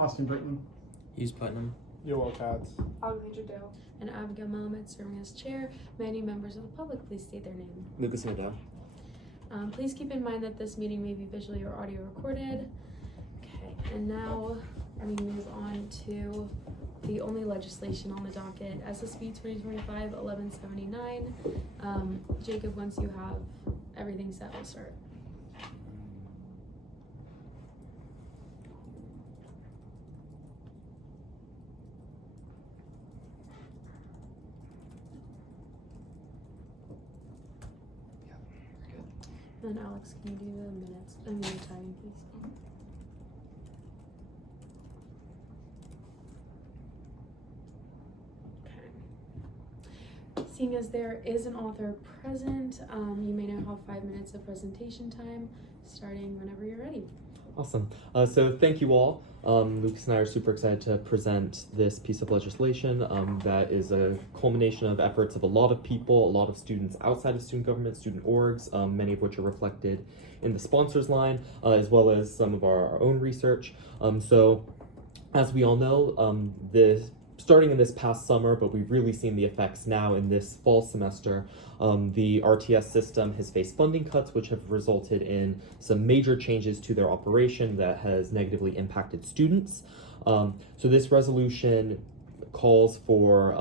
Austin Brickman. Hughes Putnam. Yoel Katz. Audrey Dale. And Abigail Melamed serving as chair. May any members of the public please state their name. Lucas Nadell. Please keep in mind that this meeting may be visually or audio recorded. Okay, and now we move on to the only legislation on the docket, SSB 2025-1179. Jacob, once you have everything set, we'll start. Then Alex, can you do the minutes? I mean the timing, please. Okay. Seeing as there is an author present, you may now have 5 minutes of presentation time, starting whenever you're ready. Awesome. So thank you all. Lucas and I are super excited to present this piece of legislation that is a culmination of efforts of a lot of people, a lot of students outside of student government, student orgs, many of which are reflected in the sponsors line, as well as some of our own research. So as we all know, starting in this past summer, but we've really seen the effects now in this fall semester. The RTS system has faced funding cuts, which have resulted in some major changes to their operation that has negatively impacted students. So this resolution calls for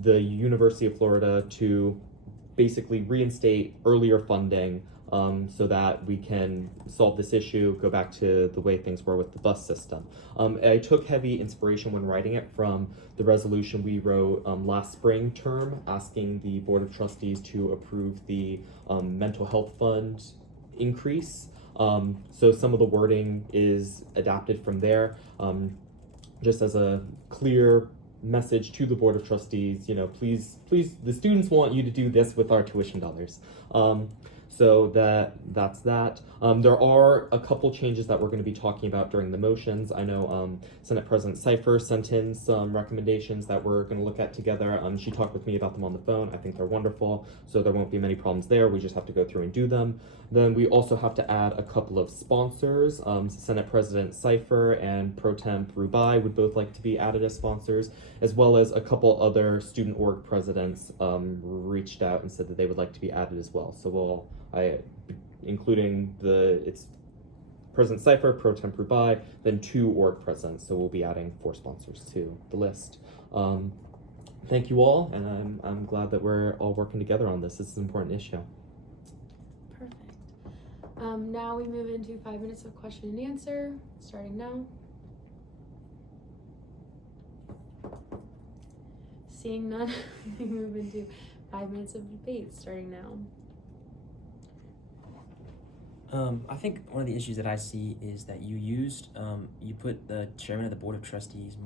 the University of Florida to basically reinstate earlier funding so that we can solve this issue, go back to the way things were with the bus system. I took heavy inspiration when writing it from the resolution we wrote last spring term, asking the Board of Trustees to approve the mental health fund increase. So some of the wording is adapted from there, just as a clear message to the Board of Trustees, please, the students want you to do this with our tuition dollars. So that's that. There are a couple changes that we're going to be talking about during the motions. I know Senate President Cipher sent in some recommendations that we're going to look at together. She talked with me about them on the phone. I think they're wonderful, so there won't be many problems there. We just have to go through and do them. Then we also have to add a couple of sponsors. Senate President Cipher and Pro Temp Rubai would both like to be added as sponsors, as well as a couple other student org presidents reached out and said that they would like to be added as well. So including it's President Cipher, Pro Temp Rubai, then 2 org presidents. So we'll be adding 4 sponsors to the list. Thank you all, and I'm glad that we're all working together on this. This is an important issue. Perfect. Now we move into 5 minutes of question and answer, starting now. Seeing none, we move into 5 minutes of debate, starting now. I think one of the issues that I see is that you put the chairman of the Board of Trustees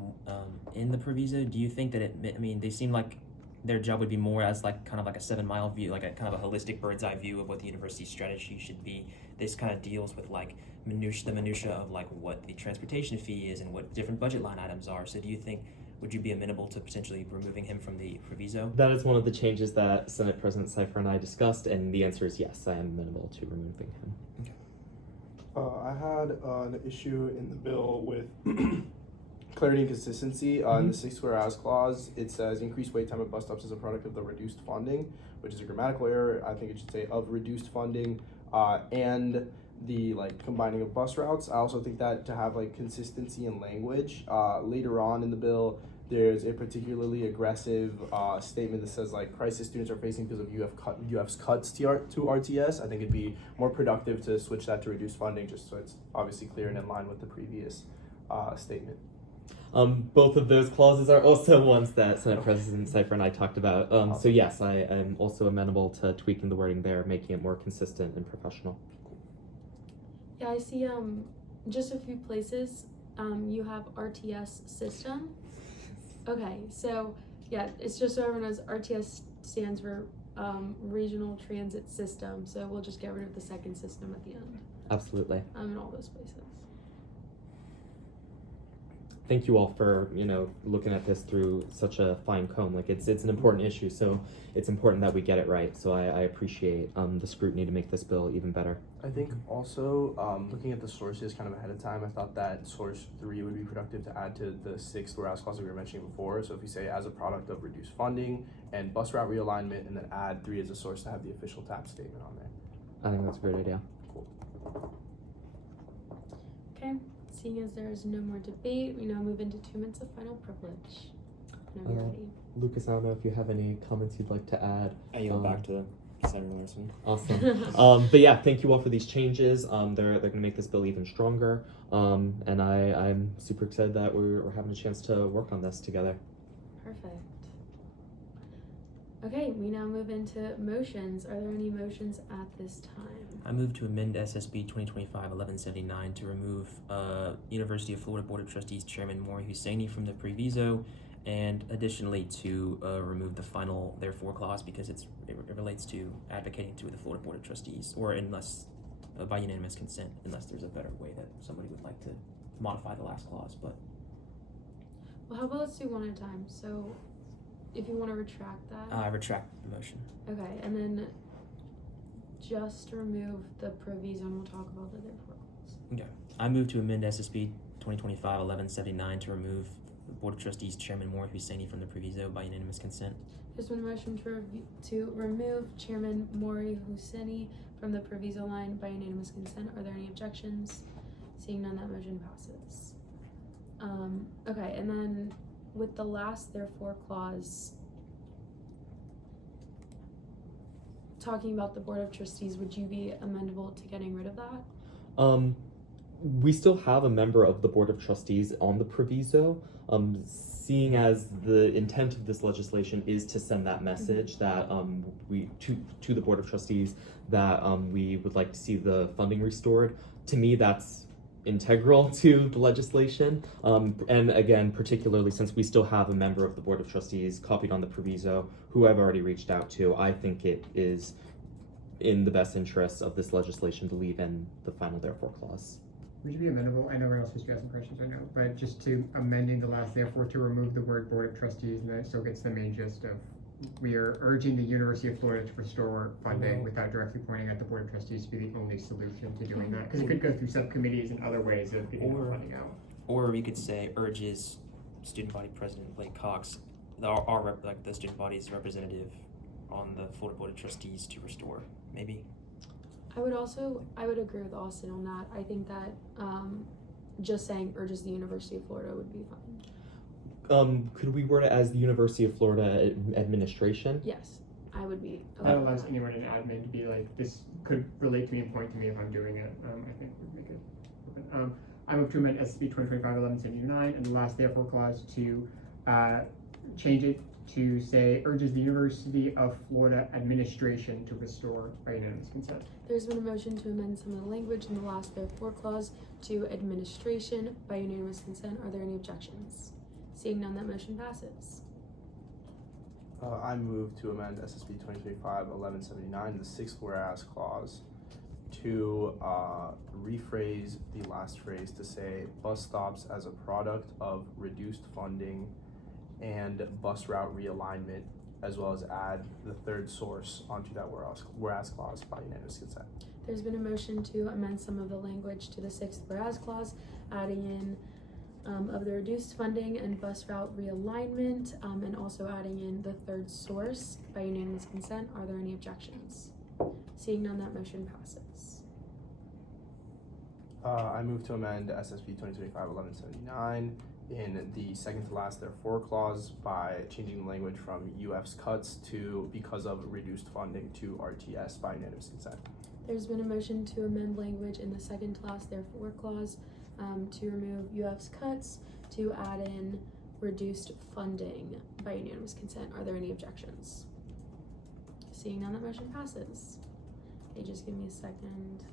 in the proviso. Do you think that they seem like their job would be more as kind of a 7-mile view, like a kind of a holistic bird's eye view of what the university's strategy should be. This kind of deals with the minutia of what the transportation fee is and what different budget line items are. So do you think, would you be amenable to potentially removing him from the proviso? That is one of the changes that Senate President Cipher and I discussed, and the answer is yes, I am amenable to removing him. Okay. I had an issue in the bill with clarity and consistency. In the 6th whereas clause, it says increased wait time at bus stops is a product of the reduced funding, which is a grammatical error. I think it should say of reduced funding and the combining of bus routes. I also think that to have consistency in language, later on in the bill, there's a particularly aggressive statement that says crisis students are facing because of UF's cuts to RTS. I think it'd be more productive to switch that to reduced funding, just so it's obviously clear and in line with the previous statement. Both of those clauses are also ones that Senate President Cipher and I talked about. So yes, I am also amenable to tweaking the wording there, making it more consistent and professional. Yeah, I see just a few places you have RTS system. Okay, so yeah, it's just so everyone knows, RTS stands for Regional Transit System, so we'll just get rid of the second system at the end. Absolutely. In all those places. thank you all for, looking at this through such a fine comb. Like, it's an important issue, so it's important that we get it right. So I appreciate the scrutiny to make this bill even better. I think also, looking at the sources kind of ahead of time, I thought that source 3 would be productive to add to the 6th whereas clause that we were mentioning before. So if we say as a product of reduced funding and bus route realignment, and then add 3 as a source to have the official TAP statement on there. I think that's a great idea. Cool. Okay, seeing as there is no more debate, we now move into 2 minutes of final privilege. Whenever you're ready. Lucas, I don't know if you have any comments you'd like to add. I yield back to Senator Larsen. Awesome. But yeah, thank you all for these changes. They're going to make this bill even stronger. And I'm super excited that we're having a chance to work on this together. Perfect. Okay, we now move into motions. Are there any motions at this time? I move to amend SSB 2025-1179 to remove University of Florida Board of Trustees Chairman Maury Husseini from the proviso, and additionally to remove the final therefore clause because it relates to advocating to the Florida Board of Trustees, or unless by unanimous consent, unless there's a better way that somebody would like to modify the last clause. But Well, how about let's do one at a time. So if you want to retract that. I retract the motion. Okay, and then just remove the proviso and we'll talk about the therefore clause. Okay. I move to amend SSB 2025-1179 to remove the Board of Trustees Chairman Maury Husseini from the proviso by unanimous consent. There's been a motion to remove Chairman Maury Husseini from the proviso line by unanimous consent. Are there any objections? Seeing none, that motion passes. Okay, and then with the last therefore clause, talking about the Board of Trustees, would you be amendable to getting rid of that? We still have a member of the Board of Trustees on the proviso, seeing as the intent of this legislation is to send that message that we to the Board of Trustees that we would like to see the funding restored. To me, that's integral to the legislation, and again, particularly since we still have a member of the Board of Trustees copied on the proviso who I've already reached out to, I think it is in the best interests of this legislation to leave in the final therefore clause. Would you be amenable? I know everyone else was asking questions right now, but just to amending the last therefore to remove the word Board of Trustees, and that still gets the main gist of we are urging the University of Florida to restore funding without directly pointing at the Board of Trustees to be the only solution to doing that, because it could go through subcommittees and other ways of getting the funding out. Or we could say urges student body president Blake Cox, the student body's representative on the Florida Board of Trustees to restore, maybe. I would agree with Austin on that. I think that just saying urges the University of Florida would be fine. Could we word it as the University of Florida administration? Yes, I would be. That allows anyone in admin to be like, this could relate to me and point to me if I'm doing it. I think would make it open. I move to amend SB 2025-1179 and the last therefore clause to change it to say urges the University of Florida administration to restore by unanimous consent. There's been a motion to amend some of the language in the last therefore clause to administration by unanimous consent. Are there any objections? Seeing none, that motion passes. I move to amend SSB 2025-1179, the 6th whereas clause, to rephrase the last phrase to say bus stops as a product of reduced funding and bus route realignment, as well as add the 3rd source onto that whereas clause by unanimous consent. There's been a motion to amend some of the language to the 6th whereas clause, adding in of the reduced funding and bus route realignment, and also adding in the 3rd source by unanimous consent. Are there any objections? Seeing none, that motion passes. I move to amend SSB 2025-1179 in the second to last therefore clause by changing the language from UF's cuts to because of reduced funding to RTS by unanimous consent. There's been a motion to amend language in the second to last therefore clause to remove UF's cuts to add in reduced funding by unanimous consent. Are there any objections? Seeing none, that motion passes. Okay, just give me a second.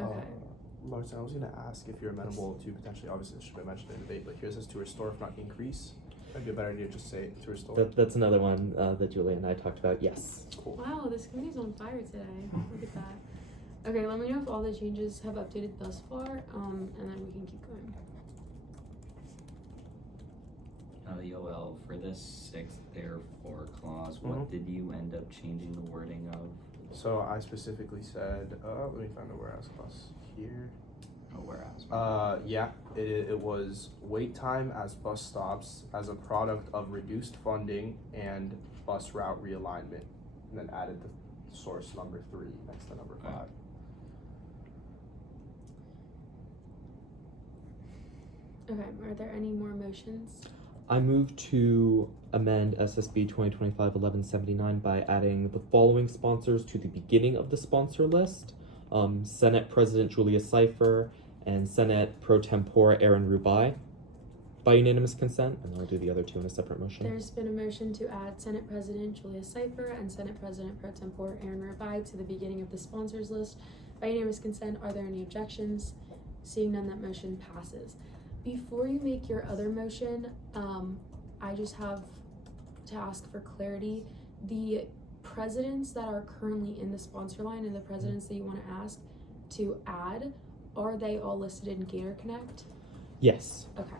Okay. Larsen, I was going to ask if you're amenable to potentially, obviously this should be mentioned in debate, but here it says to restore if not increase. That'd be a better idea to just say it to restore. That's another one that Julia and I talked about. Yes. Cool. Wow, this committee's on fire today. Look at that. Okay, let me know if all the changes have updated thus far, and then we can keep going. Yoel, for this 6th therefore clause, what did you end up changing the wording of? So I specifically said, let me find the whereas clause here. Oh, whereas. Yeah, it was wait time as bus stops as a product of reduced funding and bus route realignment, and then added the source number 3 next to number 5. Alright. Okay, are there any more motions? I move to amend SSB 2025-1179 by adding the following sponsors to the beginning of the sponsor list: Senate President Julia Cipher and Senate Pro Tempore Aaron Rubai, by unanimous consent, and I'll do the other two in a separate motion. There's been a motion to add Senate President Julia Cipher and Senate President Pro Tempore Aaron Rubai to the beginning of the sponsors list. By unanimous consent, are there any objections? Seeing none, that motion passes. Before you make your other motion, I just have to ask for clarity. The presidents that are currently in the sponsor line and the presidents that you want to ask to add, are they all listed in Gator Connect? Yes. Okay.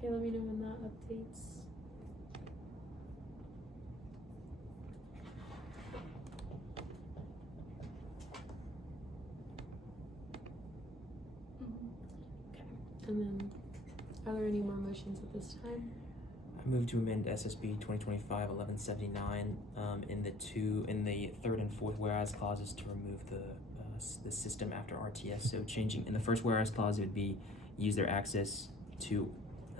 Okay, let me know when that updates. Okay, and then are there any more motions at this time? I move to amend SSB 2025-1179 in the third and fourth whereas clauses to remove the system after RTS. So changing in the first whereas clause, it would be use their access to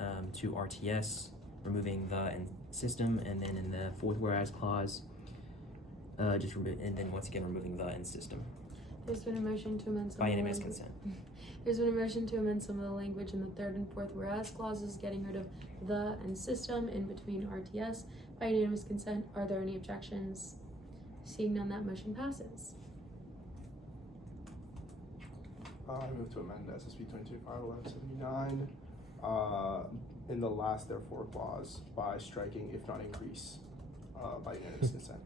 RTS, removing the and system, and then in the fourth whereas clause, just remove, and then once again removing the and system There's been a motion to amend some by of the unanimous language. consent. There's been a motion to amend some of the language in the third and fourth whereas clauses, getting rid of the and system in between RTS. By unanimous consent, are there any objections? Seeing none, that motion passes. I move to amend SSB 2025-1179 in the last therefore clause by striking if not increase by unanimous consent.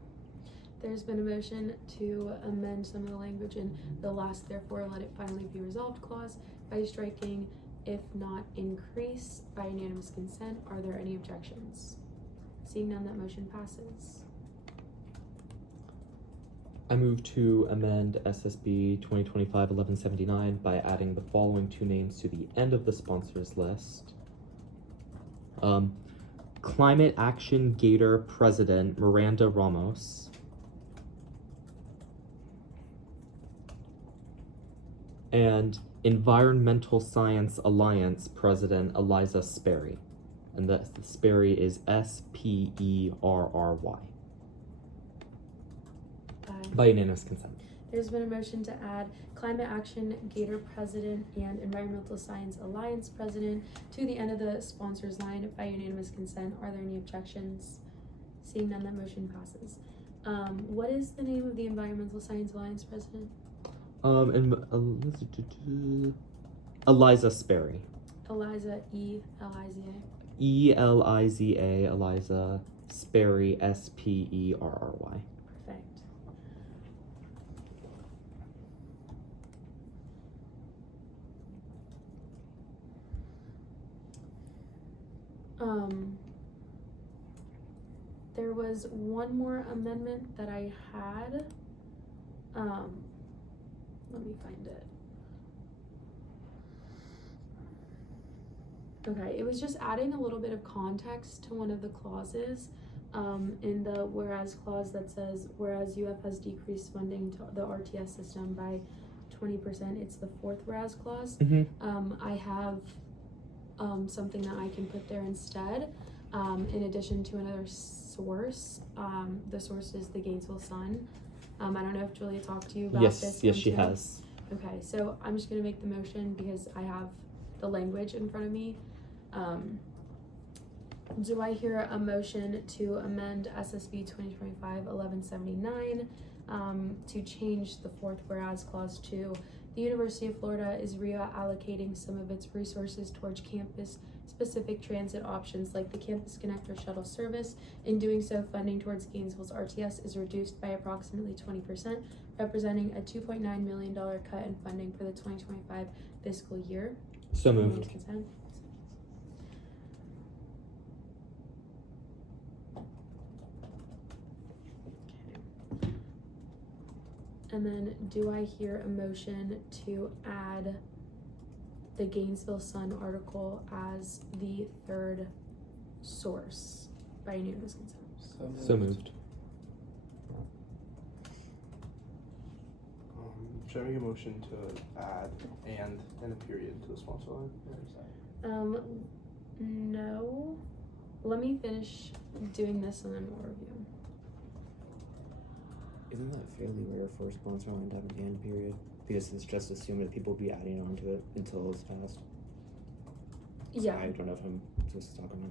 There's been a motion to amend some of the language in the last therefore let it finally be resolved clause by striking if not increase by unanimous consent. Are there any objections? Seeing none, that motion passes. I move to amend SSB 2025-1179 by adding the following two names to the end of the sponsors list. Climate Action Gator President Miranda Ramos. And Environmental Science Alliance President Eliza Sperry. And the Sperry is Sperry. By unanimous consent. There's been a motion to add Climate Action Gator President and Environmental Science Alliance President to the end of the sponsors line by unanimous consent. Are there any objections? Seeing none, that motion passes. What is the name of the Environmental Science Alliance President? Eliza Sperry. Eliza E-L-I-Z-A. E-L-I-Z-A, Eliza Sperry, Sperry. Perfect. There was one more amendment that I had. Let me find it. Okay, it was just adding a little bit of context to one of the clauses in the whereas clause that says, whereas UF has decreased funding to the RTS system by 20%, it's the fourth whereas clause. I have something that I can put there instead, in addition to another source. The source is the Gainesville Sun. I don't know if Julia talked to you about this. Yes, one she too. has. Okay, so I'm just gonna make the motion because I have the language in front of me. Do I hear a motion to amend SSB 2025-1179 to change the fourth whereas clause to the University of Florida is reallocating some of its resources towards campus specific transit options like the Campus Connector shuttle service. In doing so, funding towards Gainesville's RTS is reduced by approximately 20%, representing a $2.9 million cut in funding for the 2025 fiscal year. So moved. Unanimous consent. Okay. And then do I hear a motion to add the Gainesville Sun article as the third source by unanimous consent? So moved. Should I make a motion to add and a period to the sponsor line? No. Let me finish doing this and then we'll review. Isn't that fairly rare for a sponsor line to have an and period? Because it's just assumed that people will be adding on to it until it's passed. So Yeah. I don't know if I'm supposed to talk or not.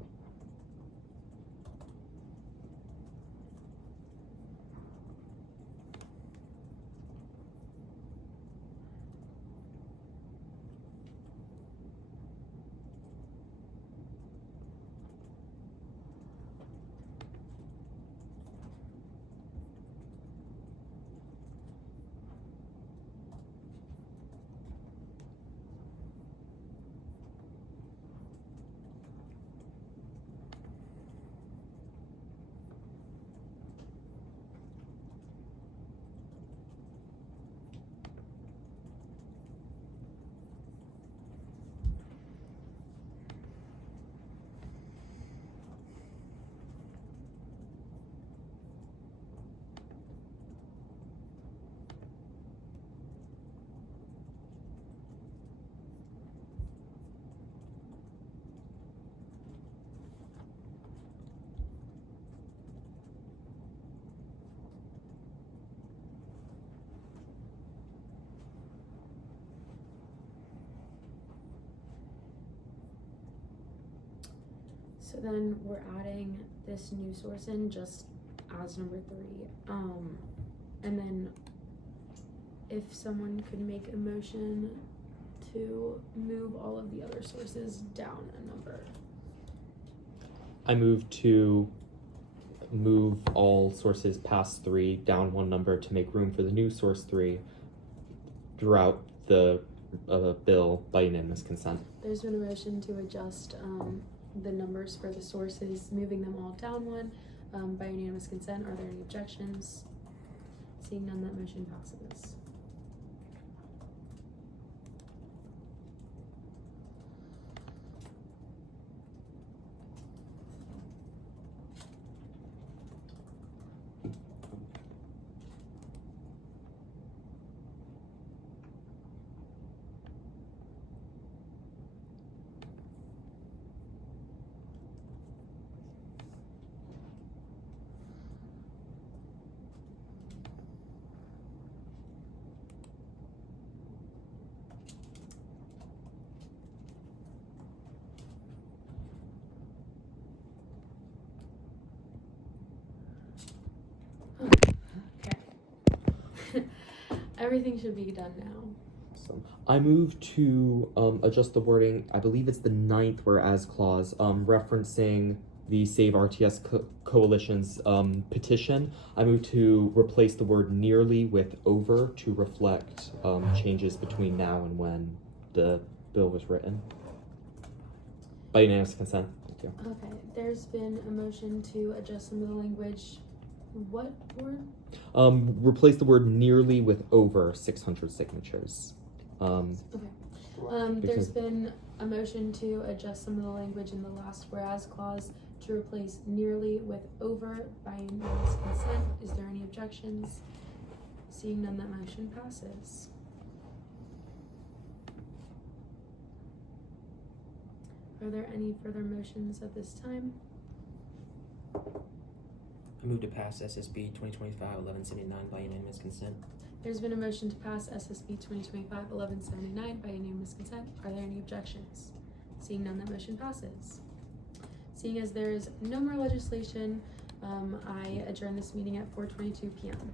So then we're adding this new source in just as number 3. And then if someone could make a motion to move all of the other sources down a number. I move to move all sources past 3 down 1 number to make room for the new source 3 throughout the bill by unanimous consent. There's been a motion to adjust the numbers for the sources, moving them all down 1 by unanimous consent. Are there any objections? Seeing none, that motion passes. Okay. Everything should be done now. So I move to adjust the wording. I believe it's the 9th whereas clause referencing the Save RTS Coalition's petition. I move to replace the word nearly with over to reflect changes between now and when the bill was written. By unanimous consent. Thank you. Okay, there's been a motion to adjust some of the language. What word? Replace the word nearly with over 600 signatures. Okay. There's Because- been a motion to adjust some of the language in the last whereas clause to replace nearly with over by unanimous consent. Is there any objections? Seeing none, that motion passes. Are there any further motions at this time? I move to pass SSB 2025-1179 by unanimous consent. There's been a motion to pass SSB 2025-1179 by unanimous consent. Are there any objections? Seeing none, that motion passes. Seeing as there is no more legislation, I adjourn this meeting at 4:22 p.m.